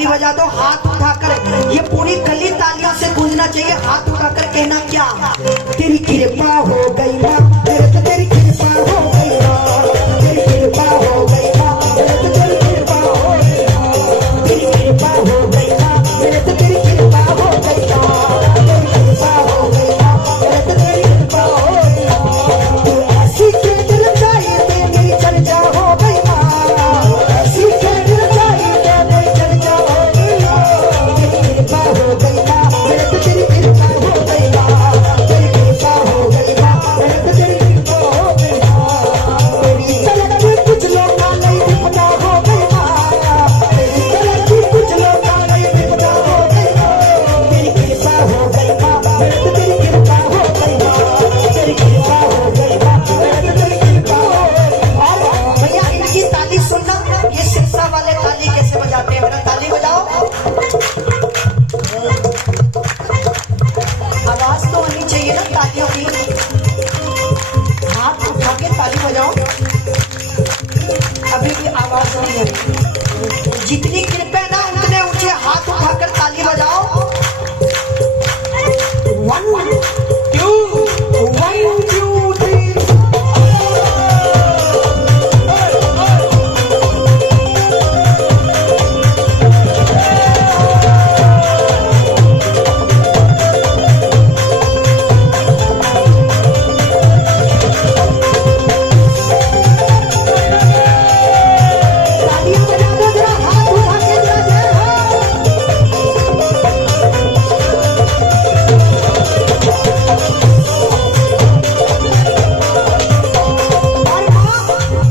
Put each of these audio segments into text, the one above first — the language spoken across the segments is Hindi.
ताली बजा दो हाथ उठाकर। ये पूरी गली तालियों से गूंजना चाहिए। हाथ उठाकर कहना क्या? तेरी कृपा हो गई माँ, मेरे तो तेरी कृपा हो गई माँ, तेरी कृपा हो गई माँ, मेरे तो तेरी कृपा हो गई माँ, तेरी कृपा हो गई माँ, मेरे तो तेरी कृपा हो गई माँ, तेरी कृपा हो गई माँ, मेरे तो तेरी कृपा हो गई माँ। तू ऐसी के दिल चाहिए थे मेरी चर्चा हो गई माँ, ऐसी के दिल चाहिए थे मेरी चर्चा हो गई माँ, तेरी कृपा हो गई माँ, मेरे तो तेरी कृपा हो गई माँ, तेरी कृपा हो गई माँ, मेरे तो तेरी कृपा हो गई माँ। तेरी तलक भी कुछ लोग का नहीं विपदा हो गई माँ, तेरी तलक भी कुछ लोग का नहीं विपदा हो गई माँ, तेरी कृपा हो गई माँ, मेरे तो तेरी कृपा हो गई माँ, तेरी कृपा हो गई माँ, मेरे तो तेरी कृपा हो गई। और भैया इनकी ताली सुनना, ये सिरसा वाले ताली कैसे बजाते हैं? मेरा ताली बजाओ, आवाज तो होनी चाहिए ना तालियों की। हाथ उठा के ताली बजाओ, अभी भी आवाज नहीं है। जितनी कृपा ना उतने ऊंचे हाथ उठाकर ताली बजाओ। 1 2 1 2 3। तालियां बजा दो जरा, हाथ उठा के जरा जय हो। और मां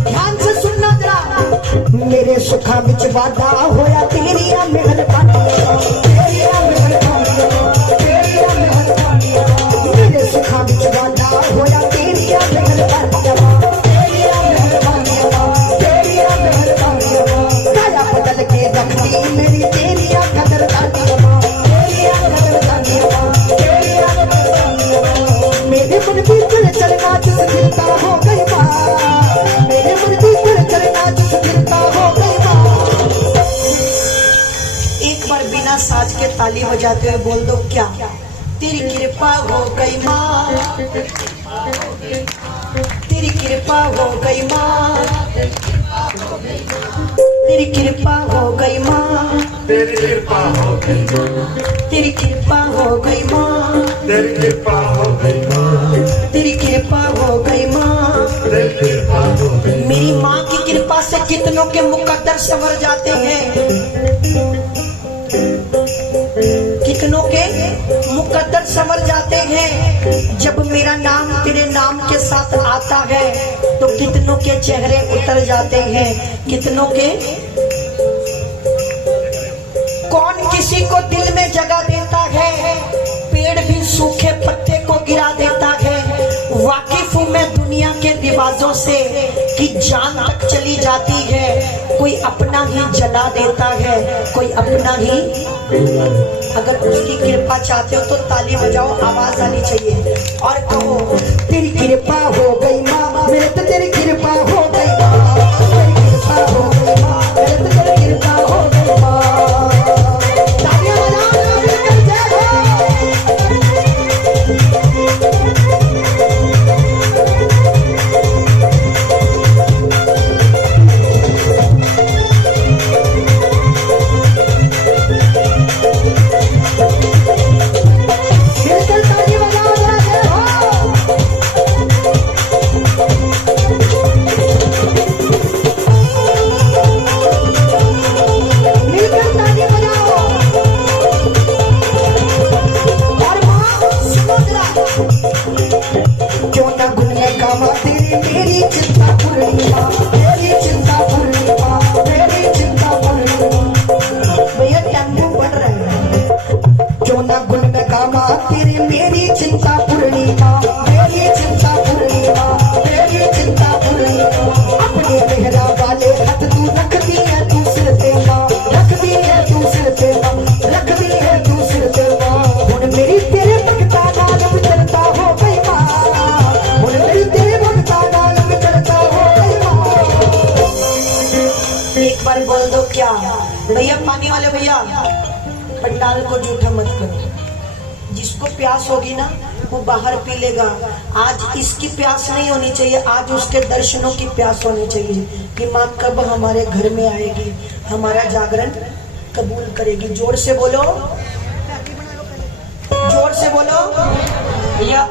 ध्यान से सुनना जरा। मेरे सुखा बिच वादा होया तेरी मेहरबानी, तेरी मेहरबानी, तेरी मेहरबानी। मेरे सुखा बिच वादा होया तेरी मेहरबानी, तेरी मेहरबानी, तेरी मेहरबानी। काया बदल के रख दी मेरी तेरी कदरदानी, तेरी कदरदानी, तेरी कदरदानी। मेरे मन की चलना जिस दिलता हो गई माँ, मेरे मन की चलना जिस दिलता हो गई माँ। एक बार बिना साज के ताली बजाते हुए बोल दो क्या? तेरी कृपा हो गई माँ, तेरी कृपा हो गई माँ, तेरी कृपा हो गई माँ, तेरी कृपा हो गई माँ, तेरी कृपा हो गई माँ, तेरी कृपा हो गई माँ, तेरी कृपा हो गई माँ, तेरी कृपा हो गई। मेरी माँ की कृपा से कितनों के मुकद्दर संवर जाते हैं, कितनों के मुकद्दर संवर जाते हैं। जब मेरा नाम तेरे नाम के साथ आता है तो कितनों के चेहरे उतर जाते हैं, कितनों के। कौन किसी को दिल में जगह देता है? पेड़ भी सूखे पत्ते को गिरा देता है। वाकिफ हूं मैं दुनिया के रिवाजों से कि जान तक चली जाती है, कोई अपना ही जला देता है, कोई अपना ही। अगर उसकी कृपा चाहते हो तो ताली बजाओ, आवाज आनी चाहिए और कहो तेरी कृपा हो गई माँ, मेरे तो तेरी कृपा हो गई माँ, तेरी कृपा हो गई माँ, मेरे तो तेरी कृपा हो गई माँ। तालियां बजाओ, जय हो। भैया पंडाल को जूठा मत करो। जिसको प्यास होगी ना वो बाहर पी लेगा। आज इसकी प्यास नहीं होनी चाहिए, आज उसके दर्शनों की प्यास होनी चाहिए कि माँ कब हमारे घर में आएगी, हमारा जागरण कबूल करेगी। जोर से बोलो, जोर से बोलो भैया।